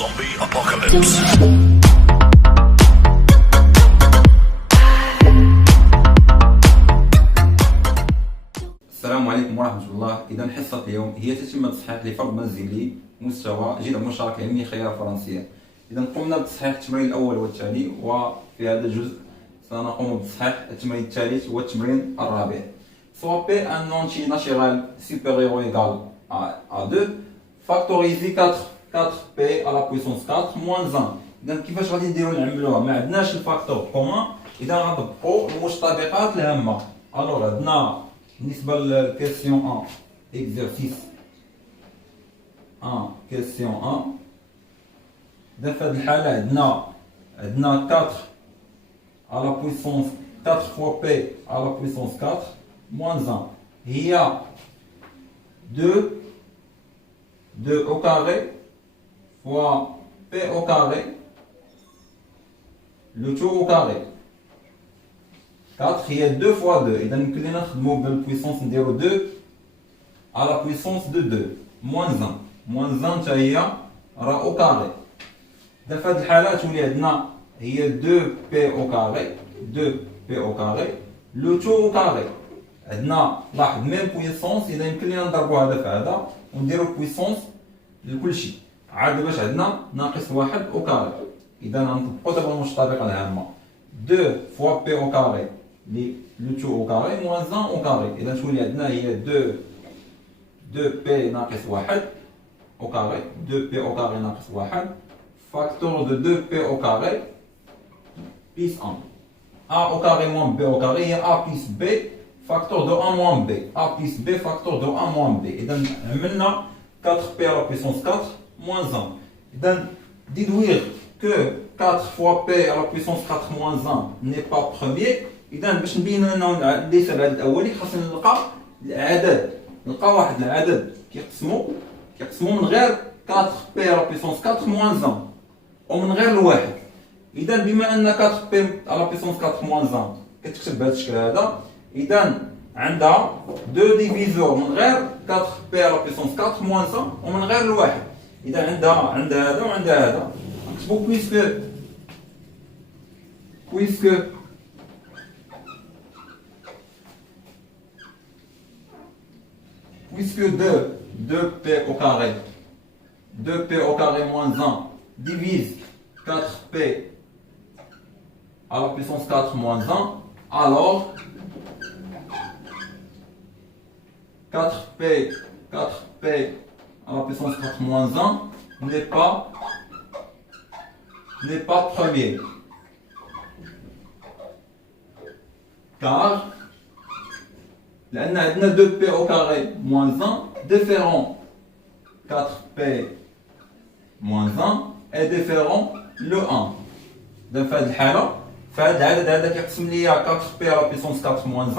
Zombie Apocalypse. السلام عليكم ورحمة الله. إذا حصة اليوم هي تتمة تصحيح لفرض منزلي مستوى جذر مشترك علمي خيار فرنسية. إذا قمنا بتصحيح التمرين الأول والثاني، وفي هذا الجزء سنقوم بتصحيح التمرين الثالث والتمرين الرابع. Soit P un entier naturel supérieur ou égal à 2 factoriser 4P à la puissance 4 moins 1. إذا كيفاش غادي نديرو نعملوها؟ ما عندناش الفاكتور كومان، إذا غنطبقو المشتقات الهامة. ألوغ عندنا بالنسبة للكيسيون 1 exercice 1 question 1. إذا في هذه الحالة عندنا 4 à la puissance 4 fois P à la puissance 4 moins 1 هي 2 au carré fois P au carré le tout au carré 4 هي 2 fois 2. إذا يمكن لنا نخدمو بالبويسونس نديرو 2 à la puissance de 2 moins 1 حتى هي راه au carré. إذا في هذه الحالة تولي عندنا هي 2 P au carré le tout au carré. عندنا لاحظ ميم بويسونس، إذا يمكن لنا نضربو هذا في هذا ونديرو بويسونس لكل شيء. عاد باش عندنا ناقص 1 au carré. إذا غنطبقو دابا المشتقة الهامة 2 fois P au carré le tout au carré moins 1 au carré. إذا تولي عندنا هي 2P ناقص 1 au carré 2P au carré ناقص 1 facteur de 2P au carré plus 1 A au carré moins B au carré هي A plus B facteur de A moins B A plus B facteur de A moins B. إذا عملنا 4P à la puissance 4 moins 1. إذا déduire que 4 fois P à la puissance 4 moins 1 n'est pas premier. إذا باش نبينو أنه ليس العدد الأولي خاصنا نلقى العدد، نلقى واحد العدد كيقسمو من غير 4P à la puissance 4 moins 1 ومن غير الواحد. إذا بما أن 4P à la puissance 4 moins 1 كتكتب بهذا الشكل هذا، إذا عندها 2 ديفيزور من غير 4P à la puissance 4 moins 1 ومن غير الواحد. إذا عندها هذا وعندها هذا. نكتبو puisque 2P au carré 2P au carré moins 1 divise 4P à la puissance 4 moins 1, alors 4P à la puissance 4 moins 1 n'est pas premier. Car لأن عندنا 2P au carré moins 1 différent 4P moins 1 est différent le 1. إذا في هذه الحالة فهذا العدد هذا كيقسم ليا 4P à la puissance 4 moins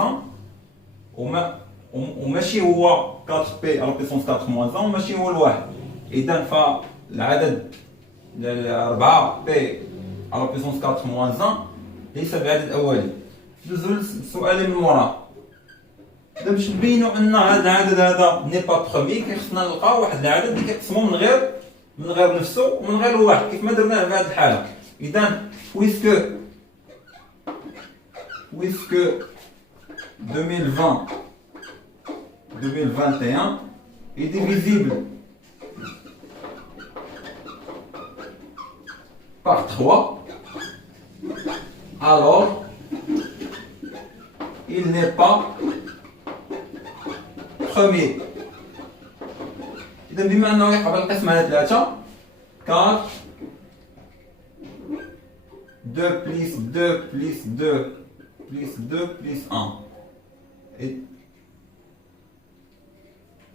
1 وماشي هو 4P à la puissance 4 moins 1 وماشي هو الواحد. إذا فالعدد 4P à la puissance 4 moins 1 ليس بعدد الأولي. ندوزو للسؤال من وراه. إذا باش نبينو أن هذا العدد هذا ني با برومي خصنا نلقاو واحد العدد اللي كيقسمو من غير نفسه ومن غير الواحد كيف ما درناه في هذه الحالة. إذا puisque 2021 est divisible par 3, alors il n'est pas premier. إذا بما أنه يقبل القسمة على 3 4 2 plus 2 plus 2 plus 2 plus 1 est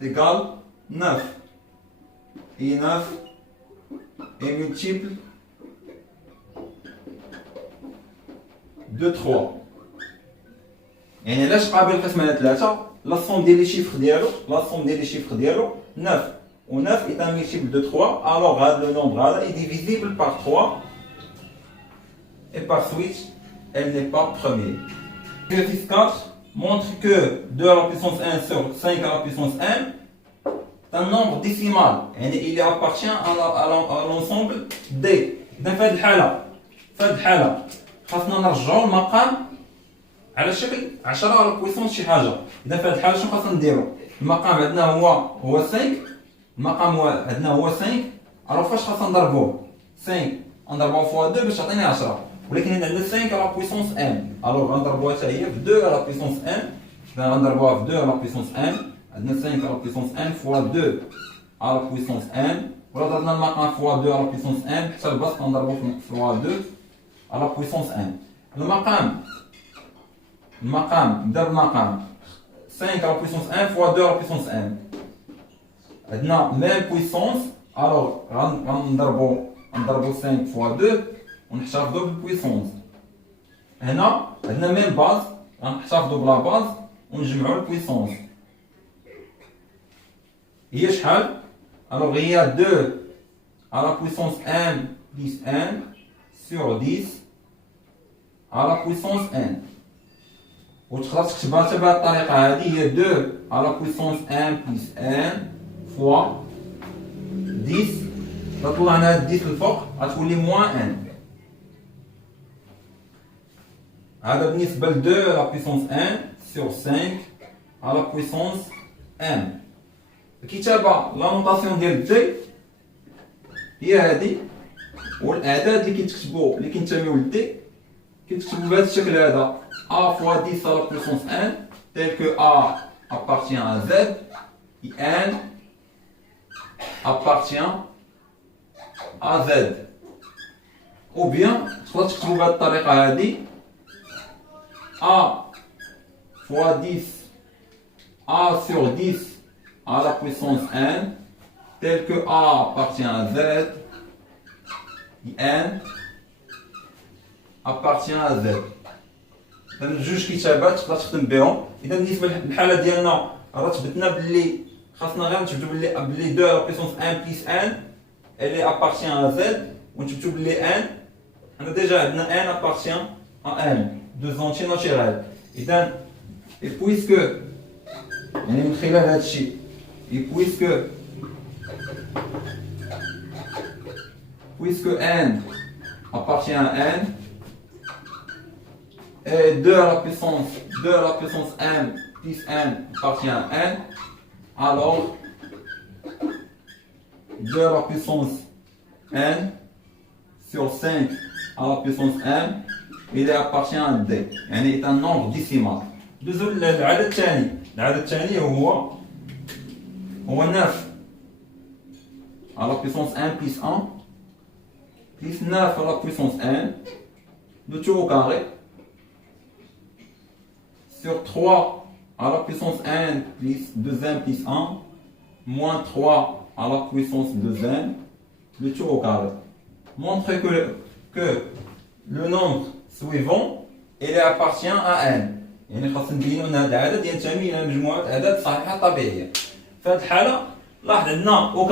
égal 9. Et 9 est multiple de 3. يعني علاش قابل القسم على 3 لا somme ديال لي شيفر ديالو 9 و 9 est un multiple de 3. alors le nombre هذا est divisible par 3 et par suite elle n'est pas premier. L'exercice 4 montre que 2 à la puissance 1 sur 5 à la puissance 1 un nombre décimal يعني il appartient à l'ensemble D. إذا في هذه الحالة خاصنا نرجعوا المقام على شكل 10 على بويسونس شي حاجة. إذا في هذه الحالة شنو خاصنا نديرو؟ المقام عندنا هو 5، المقام عندنا هو 5، alors فاش خاصنا نضربوه؟ 5 نضربوه فوا 2 باش تعطيني 10، ولكن هنا عندنا 5 على بويسونس ان، alors غنضربوها حتى هي في 2 على بويسونس ان، إذا غنضربوها في 2 على بويسونس ان، عندنا 5 على بويسونس ان فوا 2 على بويسونس ان، ولا ضربنا المقام فوا 2 على بويسونس ان حتى البسط غنضربو فوا 2 على بويسونس ان. المقام بدا بالمقام 5 على بويسونس ان فوا 2 على بويسونس ان، عندنا ميم بويسونس، alors غنضربو 5 فوا 2 ونحتفظوا بالبويسونس. هنا عندنا ميم باز غنحتفظوا بلا باز ونجمعوا البويسونس. هي شحال؟ alors هي 2 على بويسونس ان بلس ان sur 10 على بويسونس ان، وتقدر تكتبها حتى بهذه الطريقه هذه، هي 2 على بويسونس ان بلس ان فوا 10. إذا طلعنا هاد 10 للفوق غتولي موان ان. هذا بالنسبه ل 2 على بويسونس ان sur 5 على بويسونس ان. الكتابه لا نوطاسيون ديال دي هي هذه، والاعداد اللي كينتميو لدي كيتكتبوا بهذا الشكل هذا: a fois 10 à la puissance n tel que a appartient à z et n appartient à z. ou bien تقدر تكتبوا بهذه الطريقه هذه: a fois 10 a sur 10 à la puissance n tel que a appartient à z et n appartient à z. جوج كتابات تقدر تخدم بهم. اذا بالنسبه للحاله ديالنا راه تبتنا باللي خاصنا غير نثبتوا باللي 2 على بويسونس 1 بلس ان اللي ابارتيان ا زد، ونثبتوا باللي ان انا ديجا عندنا ان ابارتيان ا ان دو زونتي ناتشورال. اذا بويسكو يعني من خلال هذا الشيء بويسكو ان appartient à n et 2 à la puissance n plus n appartient à n, alors 2 à la puissance n sur 5 à la puissance n il appartient à d، يعني est un nombre décimal. ندوزو للعدد الثاني. العدد الثاني هو 9 à la puissance n plus 1 plus 9 à la puissance n, le tout au carré, sur 3 à la puissance n plus 2n plus 1, moins 3 à la puissance 2n, le tout au carré. Montrez que le nombre suivant il appartient à n. يعني خاصنا نبينوا ان هذا العدد ينتمي الى مجموعه اعداد صحيحه طبيعيه. في هذه الحاله لاحظ عندنا او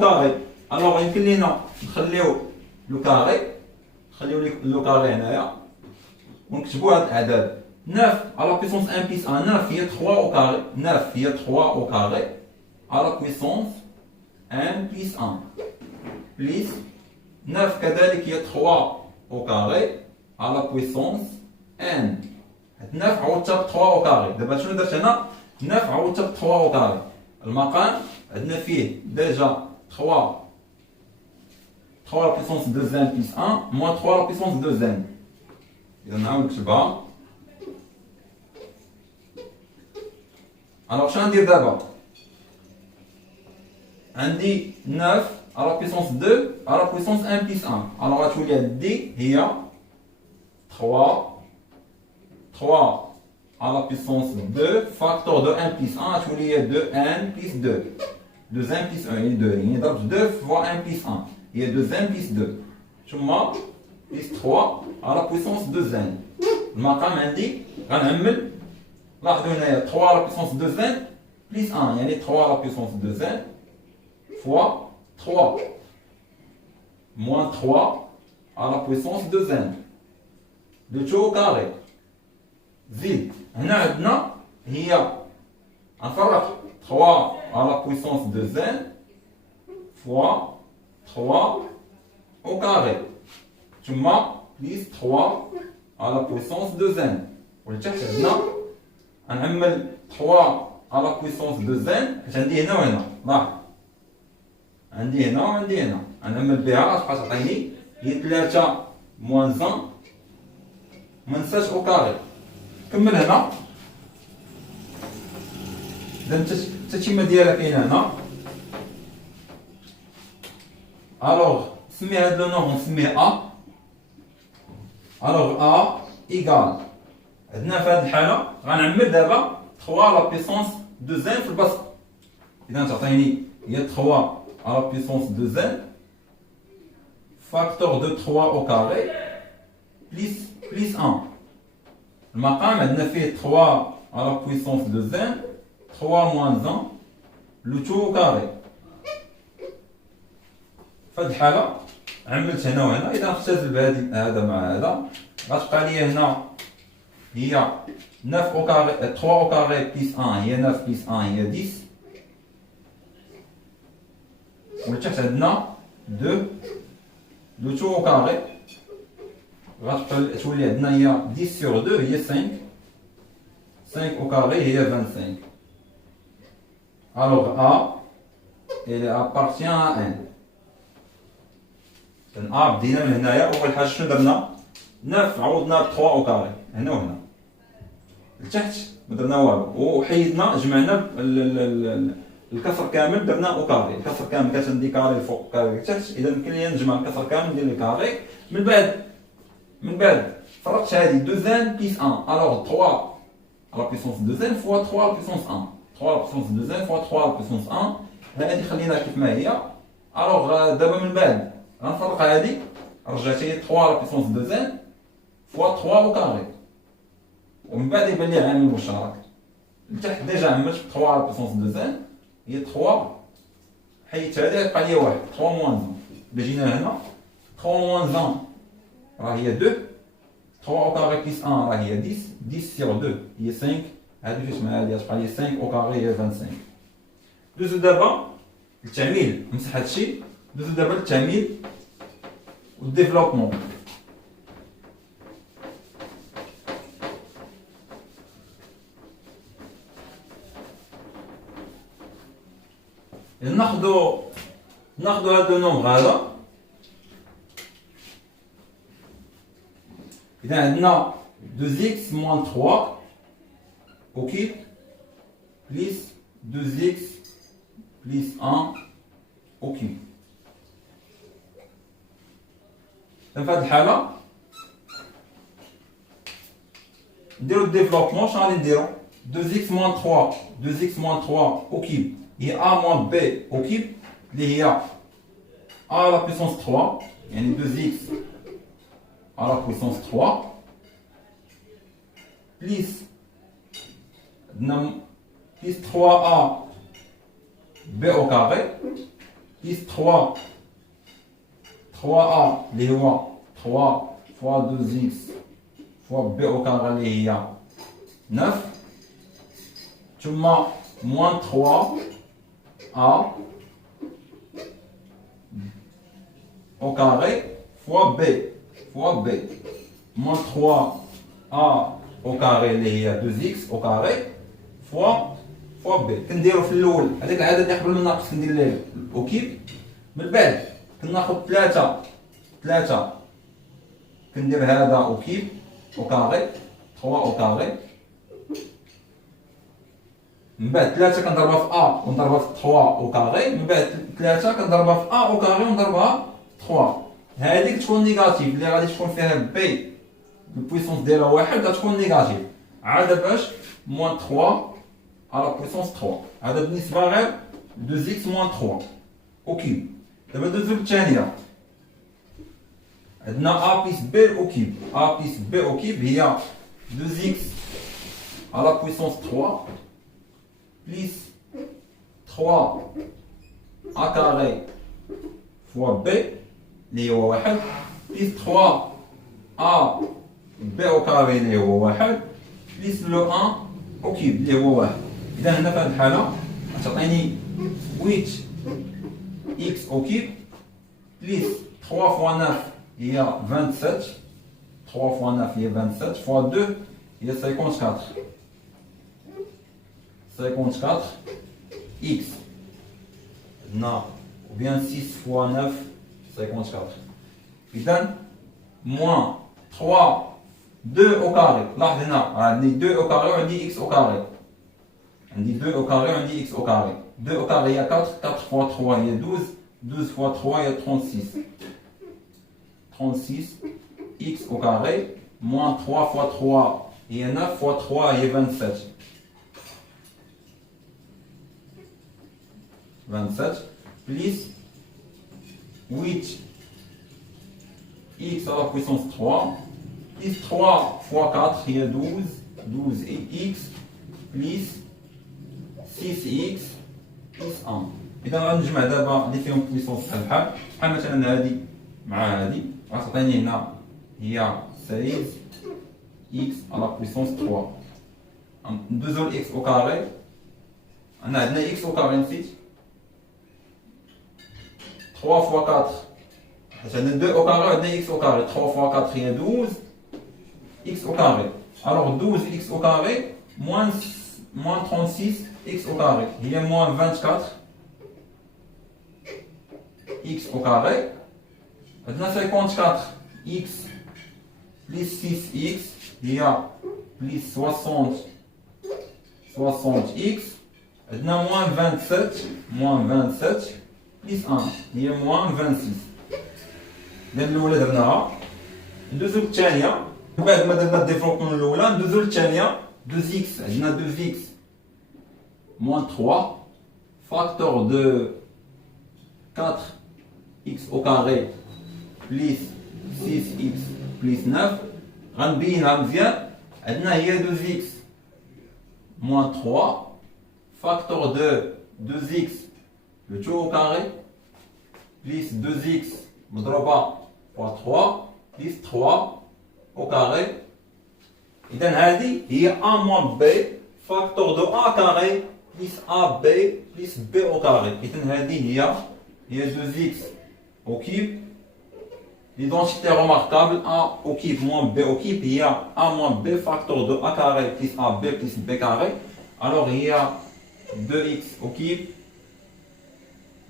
كاري، الوغ يمكن لينا نخليو لو كاري هنايا ونكتبوا هاد الاعداد. 9 على بويسونس 1 بلس 1، 9 هي 3 او كاري، 9 هي 3 او كاري على بويسونس 1 بلس 1 بلس 9 كذلك هي 3 او كاري على بويسونس n. 9 عوضتها ب 3 او كاري. دابا شنو درت هنا؟ 9 عوضتها ب 3 او كاري. المقام عندنا فيه ديجا 3 à la puissance 2n plus 1 moins 3 à la puissance 2n. إذا نعاود نكتبها. alors شنو ندير دابا؟ عندي 9 à la puissance 2 à la puissance 1 plus 1. alors غتولي دي هي 3 à la puissance 2 facteur de 1 plus 1 غتولي 2n plus 2. 2n plus 1 هي 2، يعني ضربت 2 fois 1 plus 1 هي 2n plus 2 ثم plus 3 à la puissance 2n. المقام عندي غنعمل، لاحظوا هنايا 3 à la puissance 2n plus 1 يعني 3 à la puissance 2n fois 3 moins 3 à la puissance 2n le tout au carré. زيد هنا عندنا هي غنفرق 3 à la puissance de n fois 3 au carré. ثم plus 3 à la puissance de n. ولتحت عندنا غنعمل 3 à la puissance de n حيت عندي هنا وهنا. لاحظ عندي هنا وعندي هنا. غنعمل بها غتبقى تعطيني هي 3 موان 1 منساش او كاري. كمل هنا. إذا التتمة ديالها كاينة هنا. الوغ نسمي هاد لو نومبر نسميه ا. الوغ ا ايكال عندنا في هاد الحالة غنعمل دابا 3 لا بيسونس دو زين في البسط. إذا تعطيني هي 3 à la puissance de n facteur de 3 au carré plus 1. المقام عندنا فيه 3 à la puissance de n 3 moins 1 le tout au carré. في هذه الحالة عملت هنا وهنا. إذا اختزل بهذه هذا مع هذا غتبقى لي هنا هي 9 au carré 3 au carré plus 1 هي 9 plus 1 هي 10. ولتحت عندنا 2 لو تو او كاري غتبقى تولي عندنا هي 10 sur 2 هي 5 5 au carré هي 25. alors A elle appartient à n. إذن A بدينا من هنايا. أول حاجة شنو درنا 9 عوضنا ب 3 au carré هنا وهنا. لتحت ما درنا والو وحيدنا جمعنا الكسر كامل درنا او كاري. الكسر كامل كانت عندي كاري الفوق كاري لتحت. اذا يمكن لي نجمع الكسر كامل ندير لي كاري. من بعد فرقت هذه 2 n plus 1. alors 3 à la puissance de n fois 3 à la puissance 1. 3 à la puissance de n fois 3 à la puissance 1. هذه خلينا كيف ما هي. alors دابا من بعد غنفرق هذه رجعت هي 3 à la puissance de n fois 3 au carré. ومن بعد يبان لي عامل مشترك. لتحت ديجا عملت 3 à la puissance de n هي 3 حيت هذا يبقى لي 1 3 موان 1. إلا جينا هنا 3 موان 1 راه هي 2 3 au carré plus 1 راه هي 10 10 sur 2 هي 5. هذه فاش مع هذه تبقى لي 5 au carré هي 25. دوزو دابا للتعميل. نمسح هادشي. دوزو دابا للتعميل والديفلوبمون. ناخدو هاد النومبر هذا. إذا عندنا 2x moins 3 au cube plus 2x plus 1 au cube. في هاد الحالة نديرو الديفلوبمون. شنو غادي نديرو 2x moins 3 2x moins 3 au cube هي a moins b au cube اللي هي a à la puissance 3 يعني 2x à la puissance 3 plus plus 3a b au carré plus 3a اللي هو 3 fois 2x fois b au carré اللي هي 9 ثم moins 3 a au carré fois b moins 3 a au carré اللي هي 2x au carré fois b. كنديرو في الاول هذيك العدد اللي قبل الناقص كندير ليه او كيب. من بعد كناخذ 3 كندير هذا او كيب او كاري 3 او كاري. من بعد 3 كنضربها في ا ونضربها في 3 او كاري. من بعد 3 كنضربها في ا او كاري ونضربها 3. هذيك تكون نيجاتيف اللي غادي تكون فيها بي البويسونس ديالها 1 غتكون نيجاتيف. عاد باش موان 3 على بويسونس 3. هذا بالنسبه غير 2x موان 3 او كيب. دابا ندوزو للثانيه. عندنا a plus b au cube. a plus b au cube هي 2x à la puissance 3 plus 3 a carré fois b اللي هو 1 plus 3 a b au carré اللي هو 1 plus le 1 au cube اللي هو 1. إذا هنا في هذه الحالة تعطيني 8 x au cube plus 3 fois 9 il y a 27. 3 fois 9 il y a 27 fois 2 il y a 54. 54 x. Non. Ou bien 6 fois 9 54. إذن moins 3 2 au carré. لاحظ هنا عندي 2 au carré وعندي x au carré. عندي 2 au carré وعندي x au carré. 2 au carré il y a 4. 4 fois 3 il y a 12. 12 fois 3 il y a 36. 36 x au carré moins 3 fois 3 il y a 9 fois 3 il y a 27. 27 plus 8 x à la puissance 3 plus 3 fois 4 il y a 12. 12 x plus 6x plus 1. إذا غنجمع دابا اللي فيهم بويسونس بحال بحال بحال مثلا هادي مع هادي غتعطيني هنا هي 16 x à la puissance 3. ندوزو ل x au carré. أنا عندنا x au carré نسيت 3 fois 4. حيت عندنا 2 au carré وعندنا x au carré. 3 fois 4 هي 12 x au carré. Alors 12 x au carré moins 36 x au carré. Il y a moins 24 x au carré. Maintenant 54 x plus 6x. Il y a plus 60 x. Maintenant moins 27 plus 1. Il y a moins 26. إذا الأولى درناها. ندوزو للثانية. بعد ما درنا الديفلوبمون الأولى ندوزو للثانية. 2x. عندنا 2x moins 3 facteur de 4x au carré plus 6x plus 9 غنبينها مزيان. عندنا هي 2x moins 3 facteur de 2x le tout au carré plus 2x مضروبة fois 3 plus 3 au carré. إذا هذه هي a moins b facteur de a carré plus AB plus B au carré. إذن هذه هي 2x au cube. L'identité remarquable A au cube moins B au cube. Il y a A moins B facteur de A carré plus AB plus B carré. Alors il y a 2x au cube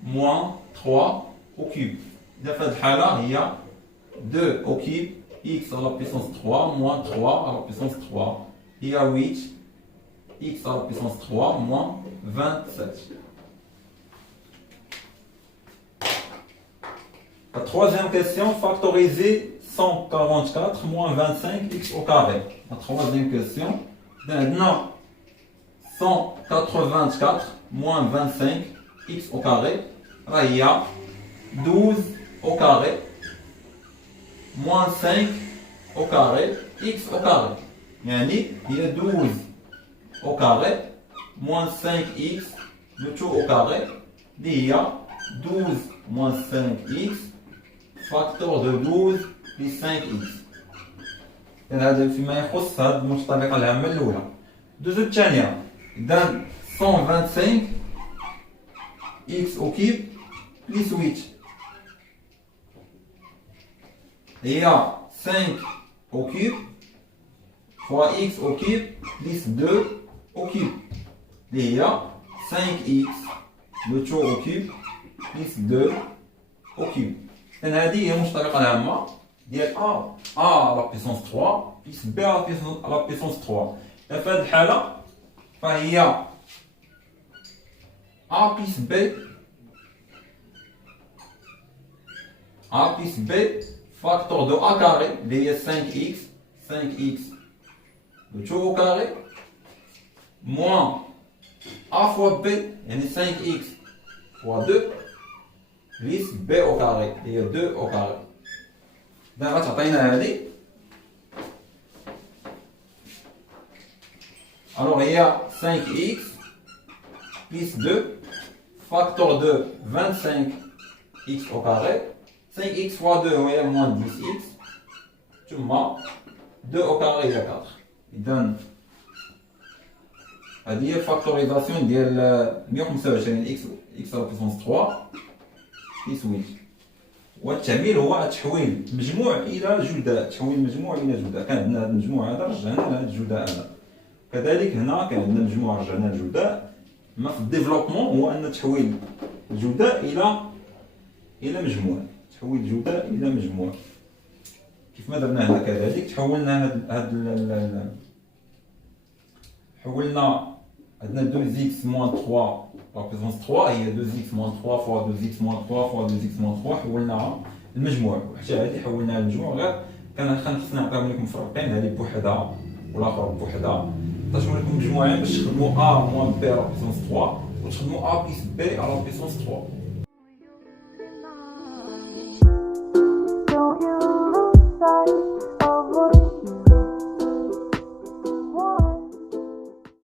moins 3 au cube. Dans cette حالة il y a 2 au cube x à la puissance 3 moins 3 à la puissance 3. Il y a 8 x à la puissance 3 moins 27. La troisième question, factoriser 144 moins 25 x au carré. La troisième question, maintenant 184 moins 25 x au carré. Là, il y a 12 au carré moins 5 au carré x au carré. Il y a 12 au carré moins 5x le tout au carré. Il y a 12 moins 5x facteur de 12 plus 5x. هذا فيما يخص هذه المتطابقة العامة الأولى. دوزو الثانية. إذا 125 x au cube plus 8. Il y a 5 au cube fois x au cube plus 2 au cube. Il y a 5x le tout au cube plus 2 au cube. إذن هذه هي المشتركة العامة ديال A à la puissance 3 plus B à la puissance 3. في هذه الحالة فهي A plus B facteur de A carré اللي هي 5x le tout au carré moins A fois B يعني 5x fois 2 plus B au carré اللي هي 2 au carré. إذا غتعطينا هذه alors il y a 5x plus 2 facteur de 25x au carré. 5x fois 2 il y a moins 10x ثم 2 au carré il y a 4. إذن هذه هي فاكتوريزاسيون ديال 125 اكس على بويسونس 3 يساوي. والتعميل هو تحويل مجموع الى جداء، تحويل مجموع الى جداء. كان عندنا هذا المجموع هذا رجعنا لهذا الجداء هذا، كذلك هنا كان عندنا مجموع رجعنا للجداء. ما في الديفلوبمون هو ان تحويل الجداء الى مجموع، تحويل الجداء الى مجموع كيف ما درنا هنا. كذلك تحولنا حولنا عندنا 2x moins 3 la puissance 3 هي 2x moins 3 fois 2x moins 3 fois 2x moins 3، حولناها المجموع. وحتى هذه حولناها المجموع، غير كان خصنا نعطيهم لكم فرقين، هذه بوحدها والاخر بوحدها. عطيتهم لكم مجموعين باش تخدموا a moins b على puissance 3 وتخدموا a plus b على puissance 3.